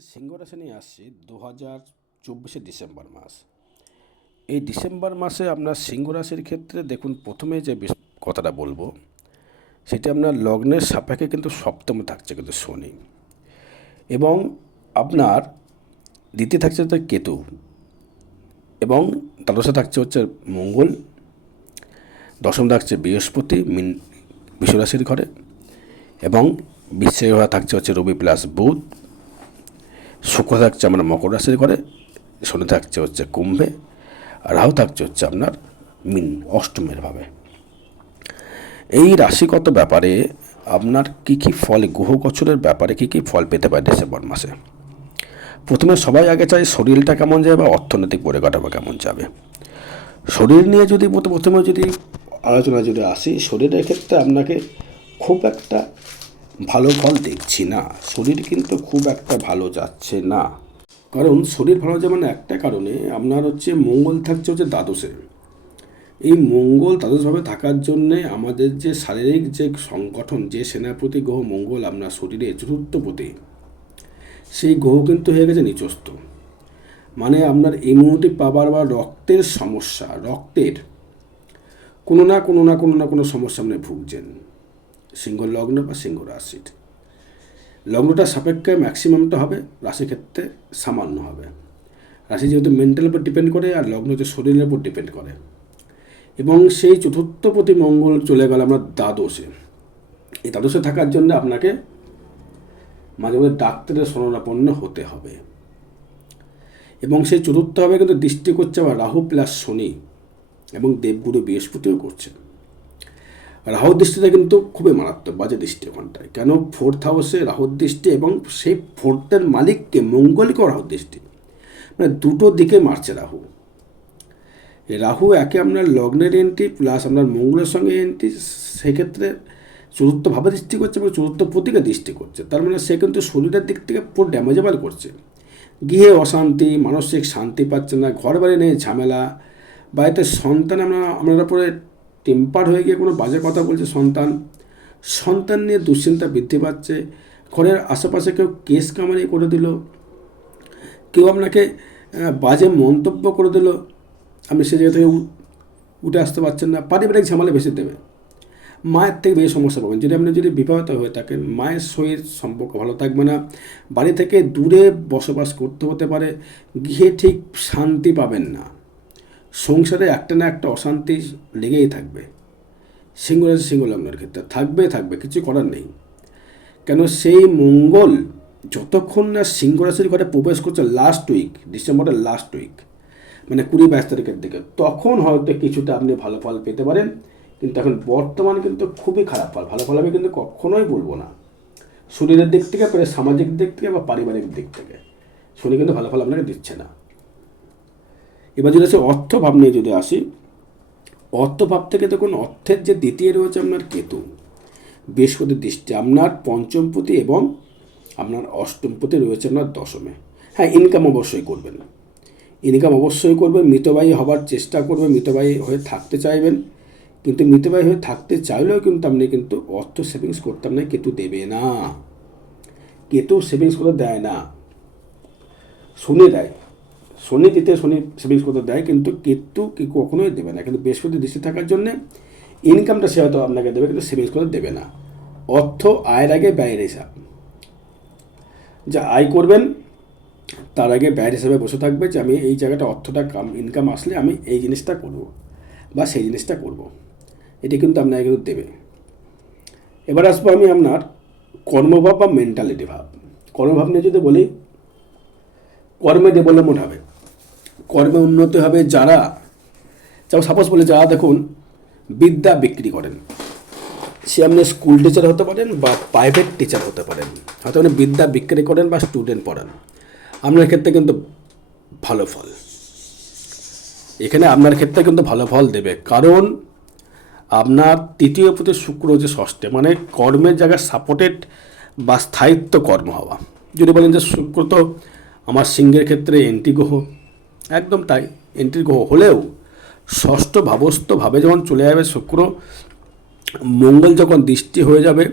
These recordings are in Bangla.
আজকে সিংহ রাশি নিয়ে আসছি 2024 ডিসেম্বর মাস। এই ডিসেম্বর মাসে আপনার সিংহ রাশির ক্ষেত্রে দেখুন, প্রথমে যে কথাটা বলবো সেটা আপনার লগ্নের সাপেক্ষে কিন্তু সপ্তমে থাকছে কিন্তু শনি, এবং আপনার দ্বিতীয় থাকছে হচ্ছে কেতু, এবং দ্বাদশে থাকছে হচ্ছে মঙ্গল, দশম থাকছে বৃহস্পতি বৃষ রাশির ঘরে, এবং বিশ্বের ঘরে থাকছে হচ্ছে রবি প্লাস বুধ, শুক্র থাকছে আমরা মকর রাশির ঘরে, শনি থাকছে হচ্ছে কুম্ভে, আর রাহু থাকছে হচ্ছে আপনার মিন অষ্টমের ভাবে। এই রাশিগত ব্যাপারে আপনার কী কী ফল, গ্রহ গোচরের ব্যাপারে কী কী ফল পেতে পারে ডিসেম্বর মাসে। প্রথমে সবাই আগে চাই শরীরটা কেমন যাবে বা অর্থনৈতিক পরিকাঠামো কেমন যাবে। শরীর নিয়ে যদি প্রথমে যদি আলোচনা যদি আসি, শরীরের ক্ষেত্রে আপনাকে খুব একটা ভালো ফল দেখছি না। শরীর কিন্তু খুব একটা ভালো যাচ্ছে না, কারণ শরীর ভালো যাবে না একটা কারণে, আপনার হচ্ছে মঙ্গল থাকছে হচ্ছে দ্বাদশে। এই মঙ্গল দ্বাদশভাবে থাকার জন্যে আমাদের যে শারীরিক যে সংগঠন, যে সেনাপতি গ্রহ মঙ্গল আপনার শরীরে চতুর্থপতি, সেই গ্রহ কিন্তু হয়ে গেছে নিচস্থ। মানে আপনার ইমিউনিটি পাওয়ার বা রক্তের সমস্যা, রক্তের কোনো সমস্যা আপনি ভুগছেন। সিংহ লগ্ন বা সিংহ রাশির লগ্নটা সাপেক্ষে ম্যাক্সিমামটা হবে, রাশির ক্ষেত্রে সামান্য হবে। রাশি যেহেতু মেন্টালের উপর ডিপেন্ড করে, আর লগ্ন হচ্ছে শরীরের উপর ডিপেন্ড করে। এবং সেই চতুর্থপতি মঙ্গল চলে গেল আমরা দ্বাদশে। এই দ্বাদশে থাকার জন্য আপনাকে মাঝে মাঝে ডাক্তারের শরণাপন্ন হতে হবে। এবং সেই চতুর্থভাবে কিন্তু দৃষ্টি করছে আবার রাহু প্লাস শনি, এবং দেবগুরু বৃহস্পতিও করছে। রাহুর দৃষ্টিটা কিন্তু খুবই মারাত্মক, বাজে দৃষ্টি ওখানটায়। কেন? ফোর্থ হাউসে রাহুর দৃষ্টি, এবং সেই ফোর্থের মালিককে মঙ্গলকেও রাহুর দৃষ্টি, মানে দুটো দিকে মারছে রাহু। রাহু একে আপনার লগ্নের এন্ট্রি প্লাস আপনার মঙ্গলের সঙ্গে এন্ট্রি, সেক্ষেত্রে চতুর্থভাবে দৃষ্টি করছে এবং চতুর্থ প্রতীকে দৃষ্টি করছে। তার মানে সে কিন্তু শরীরের দিক থেকে পুরো ড্যামেজেবল করছে। গৃহে অশান্তি, মানসিক শান্তি পাচ্ছে না, ঘর বাড়ি নেই ঝামেলা, বাড়িতে সন্তান আপনার উপরে টেম্পার হয়ে গিয়ে কোনো বাজে কথা বলছে, সন্তান নিয়ে দুশ্চিন্তা বৃদ্ধি পাচ্ছে। ঘরের আশেপাশে কেউ কেস কামারি করে দিল, কেউ আপনাকে বাজে মন্তব্য করে দিল, আপনি সে জায়গা থেকে উঠে আসতে পারছেন না, পারিবারিক ঝামেলা বেশি দেবে। মায়ের থেকে বেশি সমস্যা পাবেন। যদি বিবাহিত হয়ে থাকেন, মায়ের শরীর সম্পর্ক ভালো থাকবে না, বাড়ি থেকে দূরে বসবাস করতে হতে পারে, গৃহে ঠিক শান্তি পাবেন না, সংসারে একটা না একটা অশান্তি লেগেই থাকবে। সিংহ রাশি সিংহ লগ্নের ক্ষেত্রে থাকবে, কিছু করার নেই। কেন? সেই মঙ্গল যতক্ষণ না সিংহ রাশির ঘরে প্রবেশ করছে লাস্ট উইক, ডিসেম্বরের লাস্ট উইক, মানে 20-22 তারিখের দিকে, তখন হয়তো কিছুটা আপনি ভালো ফল পেতে পারেন। কিন্তু এখন বর্তমান কিন্তু খুবই খারাপ ফল। ভালো ফল আমি কিন্তু কখনোই বলবো না। শরীরের দিক থেকে, সামাজিক দিক থেকে বা পারিবারিক দিক থেকে শনি কিন্তু ভালো ফল আপনাকে দিচ্ছে না। এবার যদি আসে অর্থভাব নিয়ে যদি আসি, অর্থভাব থেকে দেখুন, অর্থের যে দ্বিতীয় রয়েছে আপনার কেতু, বৃহস্পতির দৃষ্টি আপনার পঞ্চমপতি এবং আপনার অষ্টমপতি রয়েছে আপনার দশমে। হ্যাঁ, ইনকাম অবশ্যই করবেন, মিতব্যয়ী হবার চেষ্টা করবেন, মিতব্যয়ী হয়ে থাকতে চাইবেন। কিন্তু মিতব্যয়ী হয়ে থাকতে চাইলেও কিন্তু আপনি কিন্তু অর্থ সেভিংস করতে আপনার কেতু দেবে না। কেতু সেভিংস করে দেয় না, শনি দেয়। শনি সেভিংস করতে দেয়, কিন্তু কেতু কখনোই দেবে না। কিন্তু বৃহস্পতি দৃষ্টি থাকার জন্যে ইনকামটা সে হয়তো আপনাকে দেবে, কিন্তু সেভিংস করে দেবে না। অর্থ আয়ের আগে ব্যয়ের হিসাব, যা আয় করবেন তার আগে ব্যয়ের হিসাবে বসে থাকবে, যে আমি এই জায়গাটা অর্থটা ইনকাম আসলে আমি এই জিনিসটা করব বা সেই জিনিসটা করব, এটি কিন্তু আপনাকে কিন্তু দেবে। এবার আসবো আমি আপনার কর্মভাব বা মেন্টালিটি ভাব। কর্মভাব নিয়ে যদি বলি, কর্মে ডেভেলপমেন্ট হবে, কর্মে উন্নতি হবে। যারা সাপোজ বলে, যারা দেখুন বিদ্যা বিক্রি করেন, সে আপনি স্কুল টিচার হতে পারেন বা প্রাইভেট টিচার হতে পারেন, হয়তো আপনি বিদ্যা বিক্রি করেন বা স্টুডেন্ট পড়ান, আপনার ক্ষেত্রে কিন্তু ভালো ফল, এখানে আপনার ক্ষেত্রে কিন্তু ভালো ফল দেবে। কারণ আপনার তৃতীয় পতি শুক্র যে ষষ্ঠে, মানে কর্মের জায়গায় সাপোর্টেড বা স্থায়িত্ব কর্ম হওয়া। যদি বলেন যে শুক্র তো আমার সিংহের ক্ষেত্রে এন্ট্রি গ্রহ, একদম তাই, এন্ট্রি গ্রহ হলেও ষষ্ঠ ভাবস্থভাবে যখন চলে যাবে শুক্র, মঙ্গল যখন দৃষ্টি হয়ে যাবে,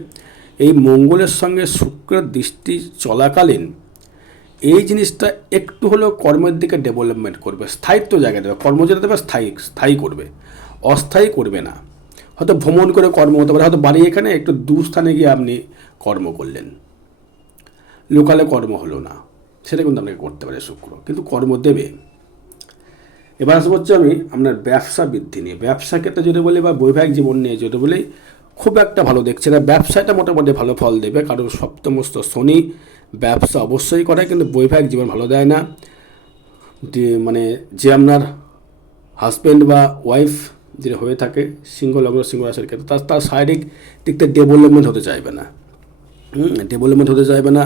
এই মঙ্গলের সঙ্গে শুক্রের দৃষ্টি চলাকালীন এই জিনিসটা একটু হলেও কর্মের দিকে ডেভেলপমেন্ট করবে, স্থায়িত্ব জায়গা দেবে, কর্ম যেটা দেবে স্থায়ী করবে, অস্থায়ী করবে না। হয়তো ভ্রমণ করে কর্ম হতে পারে, হয়তো বাড়ি এখানে একটু দূর স্থানে গিয়ে আপনি কর্ম করলেন, লোকালে কর্ম হলো না, সেটা কিন্তু আপনাকে করতে পারে শুক্র, কিন্তু কর্ম দেবে। এবার আসবো হচ্ছে আমি আপনার ব্যবসা বৃদ্ধি নিয়ে। ব্যবসা ক্ষেত্রে যদি বলি বা বৈবাহিক জীবন নিয়ে যদি বলি, খুব একটা ভালো দেখছে না। ব্যবসাটা মোটামুটি ভালো ফল দেবে, কারণ সপ্তমস্ত শনি ব্যবসা অবশ্যই করে, কিন্তু বৈবাহিক জীবন ভালো দেয় না। মানে যে আপনার হাজব্যান্ড বা ওয়াইফ যেটা হয়ে থাকে সিংহ লগ্ন সিংহ রাশির ক্ষেত্রে, তার শারীরিক দিক থেকে ডেভেলপমেন্ট হতে চাইবে না, ডেভেলপমেন্ট হতে চাইবে না।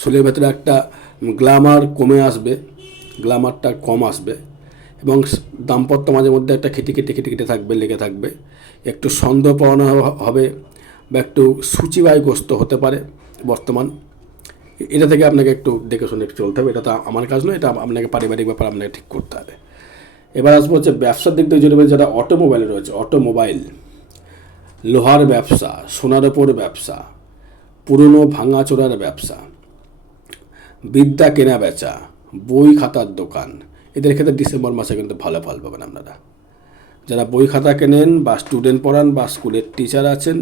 শরীরের ভেতরে একটা গ্ল্যামার কমে আসবে, গ্ল্যামারটা কম আসবে, এবং দাম্পত্য মাঝে মধ্যে একটা খিটিখিটি থাকবে, লেগে থাকবে, একটু সন্দেহপ্রবণ হবে, বা একটু সূচিবায়গ্রস্ত হতে পারে বর্তমান। এটা থেকে আপনাকে একটু দেখে শুনে চলতে হবে। এটা তো আমার কাজ নয়, এটা আপনাকে পারিবারিক ব্যাপার আপনাকে ঠিক করতে হবে। এবার আসবো হচ্ছে ব্যবসার দিক থেকে যদি যারা অটোমোবাইল রয়েছে, অটোমোবাইল, লোহার ব্যবসা, সোনার ওপর ব্যবসা, পুরনো ভাঙাচোরার ব্যবসা, বিদ্যা কেনা বেচা, বই খাতার দোকান, এদের ক্ষেত্রে ডিসেম্বর মাসে কিন্তু ভালো ফল পাবেন আপনারা। যারা বই খাতা কেনেন বা স্টুডেন্ট পড়ান বা স্কুলের টিচার আছেন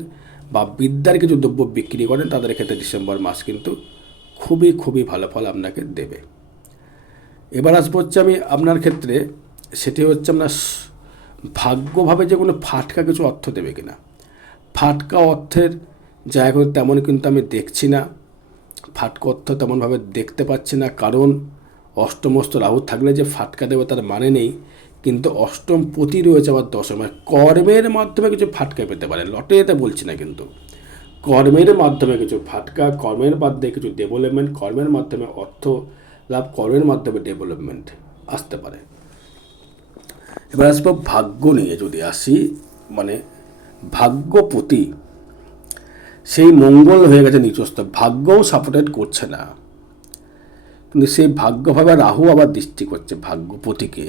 বা বিদ্যার কিছু দ্রব্য বিক্রি করেন, তাদের ক্ষেত্রে ডিসেম্বর মাস কিন্তু খুবই ভালো ফল আপনাকে দেবে। এবার আসবো হচ্ছে আমি আপনার ক্ষেত্রে, সেটি হচ্ছে আপনার ভাগ্যভাবে যে কোনো ফাটকা কিছু অর্থ দেবে কিনা। ফাটকা অর্থের জায়গা তেমন কিন্তু আমি দেখছি না, ফাটকা অর্থ তেমনভাবে দেখতে পাচ্ছি না, কারণ অষ্টমস্ত রাহু থাকলে যে ফাটকা দেবে তার মানে নেই, কিন্তু অষ্টম পতি রয়েছে আবার দশম, মানে কর্মের মাধ্যমে কিছু ফাটকা পেতে পারে, লটারিতে বলছি না, কিন্তু কর্মের মাধ্যমে কিছু ফাটকা, কর্মের মাধ্যমে কিছু ডেভেলপমেন্ট, কর্মের মাধ্যমে অর্থ লাভ, কর্মের মাধ্যমে ডেভেলপমেন্ট আসতে পারে। এবার আসবো ভাগ্য নিয়ে যদি আসি, মানে ভাগ্যপতি সেই মঙ্গল হয়ে গেছে নিচস্থ, ভাগ্যও সাপোর্টেড করছে না, কিন্তু সেই ভাগ্যভাবে রাহু আবার দৃষ্টি করছে ভাগ্যপতিকে,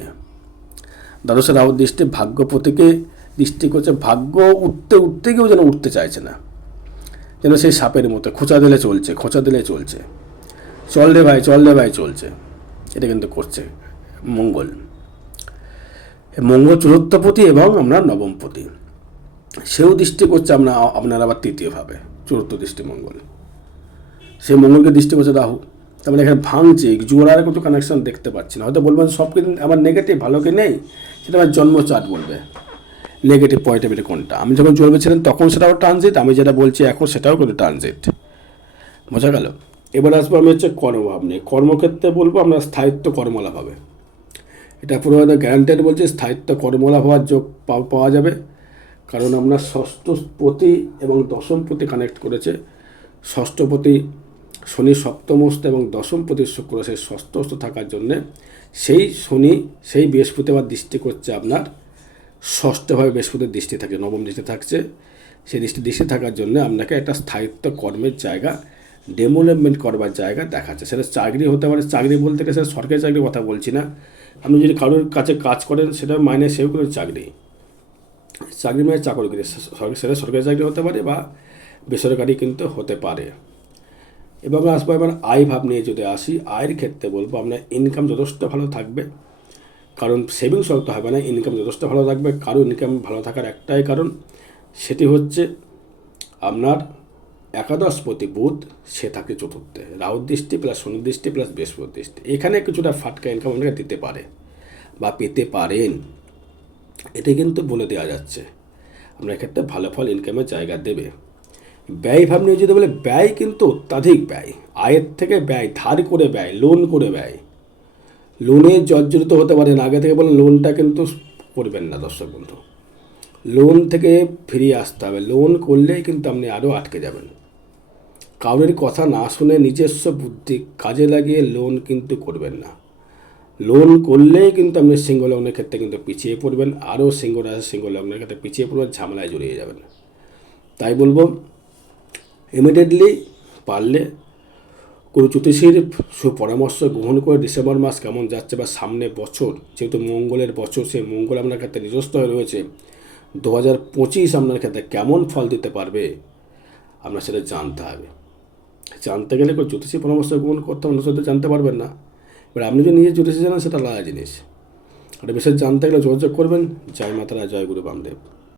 দ্বাদশে রাহুর দৃষ্টি ভাগ্যপতিকে দৃষ্টি করছে। ভাগ্য উঠতে গিয়েও যেন উঠতে চাইছে না, যেন সেই সাপের মতো খোঁচা দিলে চলছে, চল রে ভাই চলছে, এটা কিন্তু করছে মঙ্গল। মঙ্গল চতুর্থপতি এবং আমরা নবমপতি, সেও দৃষ্টি করছে আপনার আবার তৃতীয়ভাবে, চতুর্থ দৃষ্টি মঙ্গল, সেই মঙ্গলকে দৃষ্টি করছে রাহু। তার মানে এখানে ভাঙছে, জোড়ার কোনো কানেকশন দেখতে পাচ্ছি না। হয়তো বলবেন সব কিছু আমার নেগেটিভ, ভালো কি নেই, সেটা আমার জন্ম চার্ট বলবে নেগেটিভ পজিটিভ কোনটা। আমি যখন জন্মে ছিলেন তখন সেটাও ট্রানজিট, আমি যেটা বলছি এখন সেটাও কিন্তু ট্রানজিট, বোঝা গেল। এবার আসবো আমি হচ্ছে কর্মভাব নিয়ে। কর্মক্ষেত্রে বলবো আমরা স্থায়িত্ব কর্মলাভ হবে, এটা পুরো গ্যারান্টেড বলছে, স্থায়িত্ব কর্মলাভ হওয়ার যোগ পাওয়া যাবে, কারণ আমরা ষষ্ঠপতি এবং দশমপতি কানেক্ট করেছে। ষষ্ঠপতি শনি সপ্তমস্ত এবং দশমপতি শুক্র সেই ষষ্ঠস্থ থাকার জন্যে সেই শনি সেই বৃহস্পতিবার দৃষ্টি করছে আপনার ষষ্ঠভাবে, বৃহস্পতির দৃষ্টি থাকে, নবম দৃষ্টি থাকছে, সেই দৃষ্টি থাকার জন্য আপনাকে একটা স্থায়িত্ব কর্মের জায়গা, ডেভেলপমেন্ট করবার জায়গা দেখাচ্ছে। সেটা চাকরি হতে পারে, চাকরি বলতে গেলে সেটা সরকারি চাকরির কথা বলছি না, আপনি যদি কারোর কাছে কাজ করেন সেটা মাইনে সেও করে চাকরি মানে চাকরিগিরি, সেটা সরকারি চাকরি হতে পারে বা বেসরকারি কিন্তু হতে পারে। এবং আসবো এবার আয় ভাব নিয়ে যদি আসি, আয়ের ক্ষেত্রে বলবো আপনার ইনকাম যথেষ্ট ভালো থাকবে, কারণ সেভিংস হতে হবে না, ইনকাম যথেষ্ট ভালো থাকবে। কারো ইনকাম ভালো থাকার একটাই কারণ, সেটি হচ্ছে আপনার একাদশপতি বুধ, সে থাকে চতুর্থে, রাহুর দৃষ্টি প্লাস শনি দৃষ্টি প্লাস বৃহস্পতি দৃষ্টি, এখানে কিছুটা ফাটকা ইনকাম আপনাকে দিতে পারে বা পেতে পারেন, এতে কিন্তু বলে দেওয়া যাচ্ছে আপনার ক্ষেত্রে ভালো ফল ইনকামের জায়গা দেবে। ব্যয় ভাব নিয়ে যদি বলে, ব্যয় কিন্তু অত্যাধিক ব্যয়, আয়ের থেকে ব্যয়, ধার করে ব্যয়, লোন করে ব্যয়, লোনে জর্জরিত হতে পারেন। আগে থেকে বলেন লোনটা কিন্তু করবেন না দর্শক বন্ধু, লোন থেকে ফিরিয়ে আসতে হবে, লোন করলেই কিন্তু আপনি আরও আটকে যাবেন। কারোর কথা না শুনে নিজস্ব বুদ্ধি কাজে লাগিয়ে লোন কিন্তু করবেন না, লোন করলেই কিন্তু আপনি সিংহ লগ্নের ক্ষেত্রে কিন্তু পিছিয়ে পড়বেন, আরও সিংহ রাশি সিংহ লগ্নের ক্ষেত্রে পিছিয়ে পড়বেন, ঝামেলায় জড়িয়ে যাবেন। তাই বলবো ইমিডিয়েটলি পারলে কোনো জ্যোতিষীর সুপরামর্শ গ্রহণ করে ডিসেম্বর মাস কেমন যাচ্ছে বা সামনে বছর, যেহেতু মঙ্গলের বছর, সেই মঙ্গল আপনার ক্ষেত্রে নিজস্ব হয়ে রয়েছে, 2025 আপনার ক্ষেত্রে কেমন ফল দিতে পারবে আপনার সেটা জানতে হবে। জানতে গেলে জ্যোতিষী পরামর্শ গ্রহণ করতে অন্য সাথে জানতে পারবেন না। এবার আপনি যদি নিজে জ্যোতিষী জানেন সেটা আলাদা জিনিস। একটা বিষয় জানতে গেলে যোগাযোগ করবেন। জয় মাতারা, জয় গুরু বামদেব।